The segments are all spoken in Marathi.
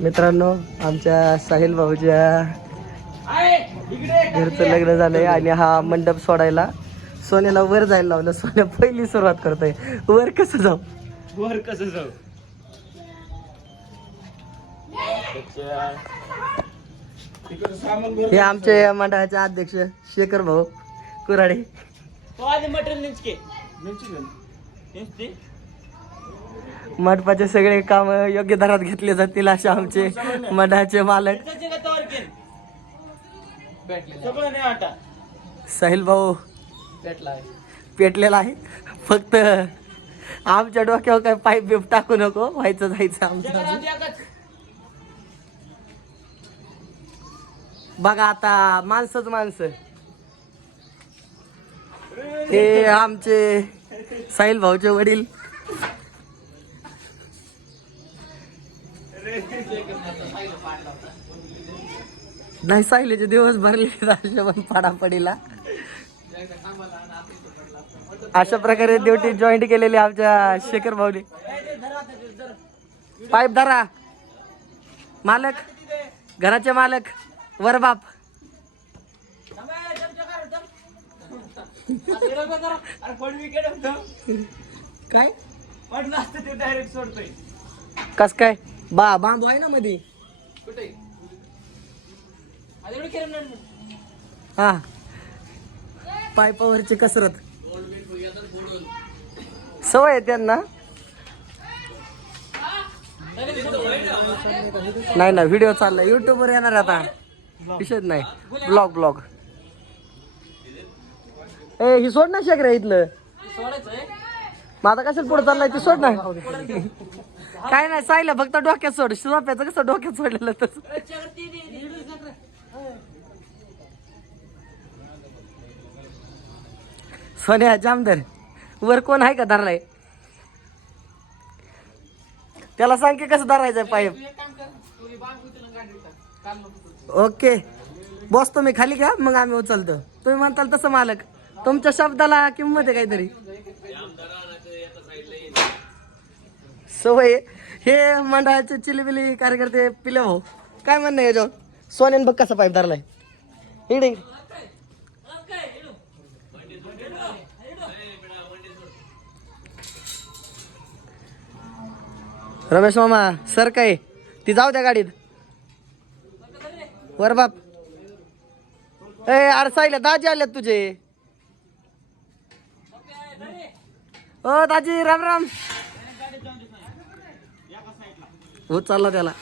मित्रांनो आमच्या साहिल भाऊच्या घरचं लग्न झालंय आणि हा मंडप सोडायला सोन्याला वर जायला लावलं. सोन्या पहिली सुरुवात करतोय. वर कसं जाऊ? वर कसं जाऊ? हे आमचे मंडळाचे अध्यक्ष शेखर भाऊ कुराडे तो मंडपाचे सगळे काम योग्य दरात घेतले जातील असे आमचे मंडळाचे मालक. साहिल भाऊ पेटलेला आहे. फक्त आमच्या डोक्यावर काय पाईप बिप टाकू नको व्हायचं जायचं आमचं. बघा आता माणसंच माणसं. ते आमचे साहिल भाऊचे वडील. नाही साहिलेचे दिवस भरले पण पाडापडीला. अशा प्रकारे ड्युटी जॉईंट केलेली आमच्या शेखर भाऊने. पाईप धरा. मालक घराचे मालक वर बाप. काय? पडलं असतं ते डायरेक्ट सोडतोय. कस काय? बा बांबू आहे ना मध्ये हा. पायपावरची कसरत. सवय आहे त्यांना. नाही ना व्हिडिओ चाललाय. युट्यूब वर येणार आता. विषयच नाही. ब्लॉग ब्लॉग ए ही सोड ना शेकर इथलं. सोडायचंय. मग आता कशाला पुढे चाललाय ती सोड ना. काय नाही सायला फक्त डोक्यात सोड. शिवाप्याचं कसं डोक्यात सोडलेलं तसं सोन्या जामदार. वर कोण आहे का धरलाय? त्याला सांग की कसं धरायचं पाईप ओके. बॉस तुम्ही खाली घ्या मग आम्ही उचलतो. तुम्ही म्हणताल तसं मालक. तुमच्या शब्दाला किंमत आहे काहीतरी. सवय हे मंडळाचे चिलीबिली कार्यकर्ते पिले भाऊ काय म्हणणं याच्यावर? सोन्यान बघ कसा पाईप धरलाय. इडे रमेश मामा सर काय ती जाऊ द्या गाडीत. वर बाप. ए अरे साईला दाजी आल्यात तुझे. ओ दाजी राम राम. हो चालला त्याला.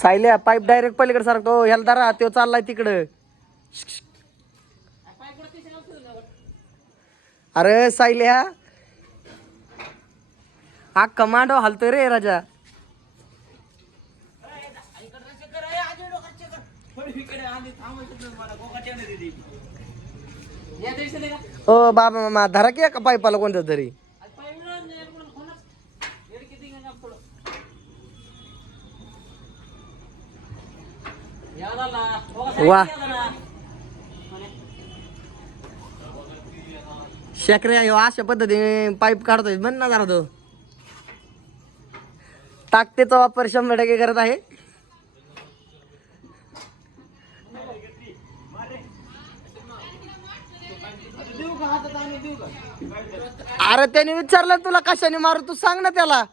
सायल्या पाईप डायरेक्ट पलीकडे सारखतो ह्याला दारा तो चाललाय तिकडं. अरे सायल्या हा कमांडो हलतोय रे राजा. ओ बाबा मामा धरा की एका पाईपाला कोणत्या तरी. वा. शेकऱ्या अशा पद्धतीने पाईप काढतोय. बंद ना जरा तो. ताकतेचा वापर शंभर टक्के करत आहे. अरे त्याने विचारलं तुला कशाने मारू? तू सांग ना त्याला.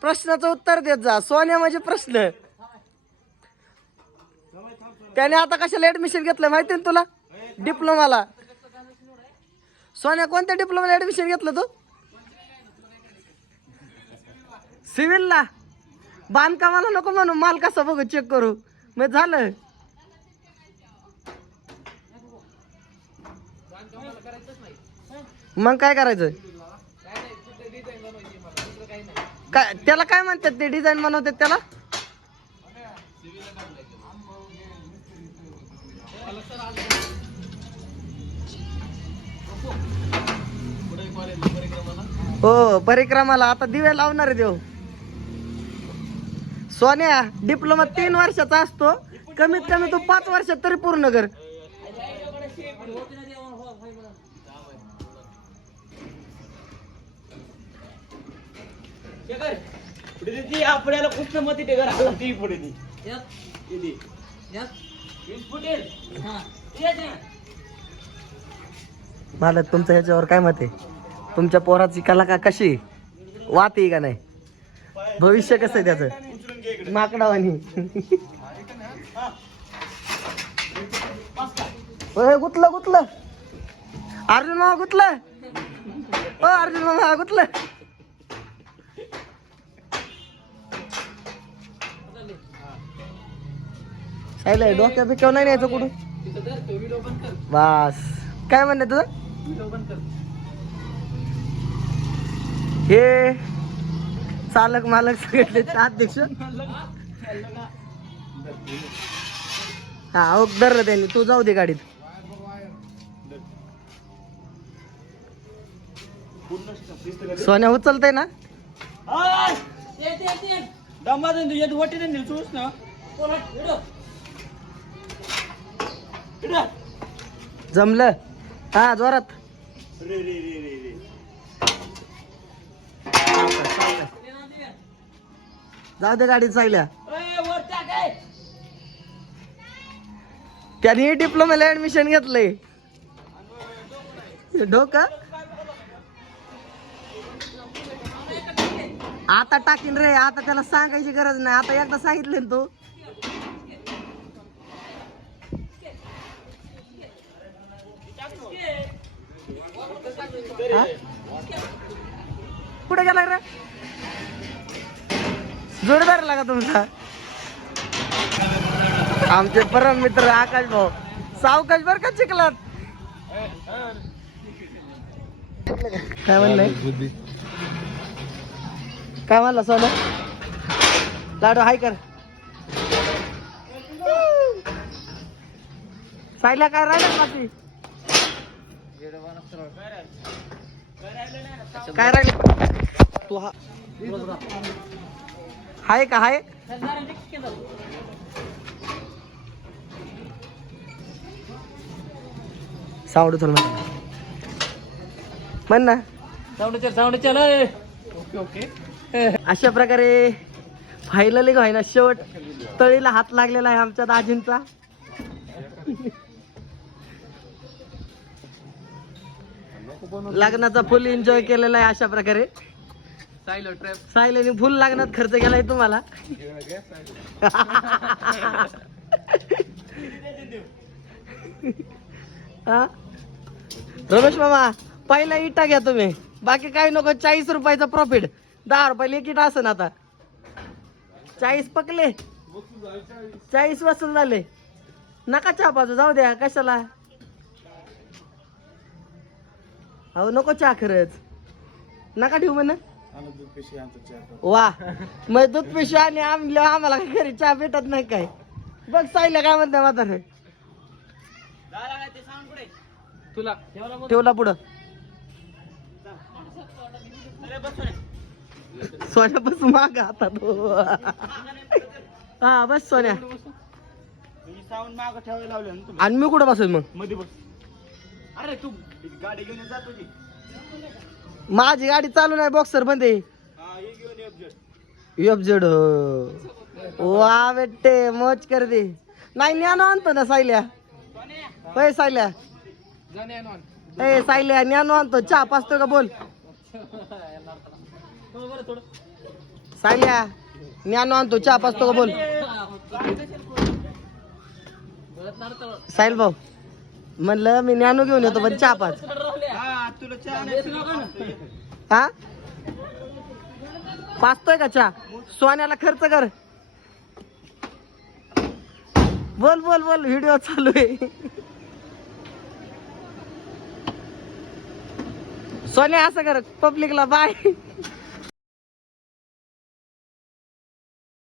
प्रश्नाचं उत्तर देत जा. सोन्या म्हणजे प्रश्न. त्याने आता कशाला ऍडमिशन घेतलं माहिती ना तुला? डिप्लोमाला. सोन्या कोणत्या डिप्लोमाला ऍडमिशन घेतलं तू? सिव्हिलला. बांधकामाला नको म्हणू माल कसा बघू चेक करू. मग झालं. मग काय करायचं काय त्याला काय म्हणतात? ते डिझाईन बनवतात त्याला? हो परिक्रमाला. आता दिवे लावणार आहे देव. सोन्या डिप्लोमा तीन वर्षाचा असतो. कमीत कमी तू पाच वर्षात तरी पूर्ण कर. पुढे दे ती आपल्याला कृष्णमती टेकर आला ती पुढे ती किती? वीस फुटेल. मला तुमचं ह्याच्यावर काय मत आहे? तुमच्या पोराची कला का कशी? वात आहे का नाही? भविष्य कसं आहे त्याचं? माकडावानी. गुतलं गुतलं. अर्जुन मामा गुतलं. ओ अर्जुन मामा गुतलं. सायला डोक्या केव्हा नाही न्यायचं कुठून बस. काय म्हणणे तुझं? हे चालक मालक सगळे अध्यक्ष. हा ओक धरलं त्यांनी. तू जाऊ दे गाडीत. सोन्या उचलतय ना? आय! देऊन तू येत वाटेने नेल तूच ना. जमलं? हा जोरात. जाऊ दे गाडीत चांगल्या ओय, त्यांनी डिप्लोमाला ऍडमिशन घेतलंय. डोकं. आता टाकीन रे आता त्याला सांगायची गरज नाही. आता एकदा सांगितलं ना तू. कुठे गेला रे? जोरदार लागा तुमचा. आमचे परम मित्र आकाश भाऊ. सावकाश बर का चिकलात काय म्हणलंय काय म्हणला सोन? लाडू हाय कर. सायला काय राहिलं बाकी काय राहिले? तू हा हाय का? हाय? सावड चल म्हण. म्हण ना. साऊंड चल साऊंड चल ओके ओके अशा प्रकारे फायनली ना शेवट तळीला हात लागलेला आहे आमच्या दाजींचा. लग्नाचा फुल एन्जॉय केलेला आहे अशा प्रकारे. सायलेने फुल लग्नात खर्च केलाय तुम्हाला. हा? रमेश मामा पहिला इटा घ्या तुम्ही. बाकी काही नको चाळीस रुपयाचा प्रॉफिट दहा रुपयाला एक इटा असेल आता. चाळीस पकले. चाळीस वसूल झाले. नका चहा पाजू जाऊ द्या कशाला? अहो नको चहा खरंच. नका ठेवू म्हणा. वा. मग दूध पिशवी आणि आमल्या आम्हाला काय घरी चहा भेटत नाही काय? बघ साईला काय म्हणते म्हातारे. तुला. ठेवला पुढं. सोन्यापासून माग आता तो हा बस सोन्या. आणि मी कुठं बसेल मग? मध्ये बस. अरे तू गाडी घेऊन जा तुझी. माझी गाडी चालू नाही बॉक्सर बंद आहे. हा. एफजेड वा बेटे मोज कर दे नाही ज्ञान आणतो ना सायल्या. होय सायल्या. ए सायल्या ज्ञान आणतो. चहा पाचतो का बोल. सायल्या ज्ञान आणतो. चहा पाचतो का बोल. साहिल भाऊ. म्हणलं मी ज्ञानू घेऊन येतो पण चहा पाच. तुला चहा नाही हा? पाचतोय का चहा? सोन्याला खर्च कर. बोल बोल बोल व्हिडिओ चालू आहे. सोन्या असं कर पब्लिकला बाय.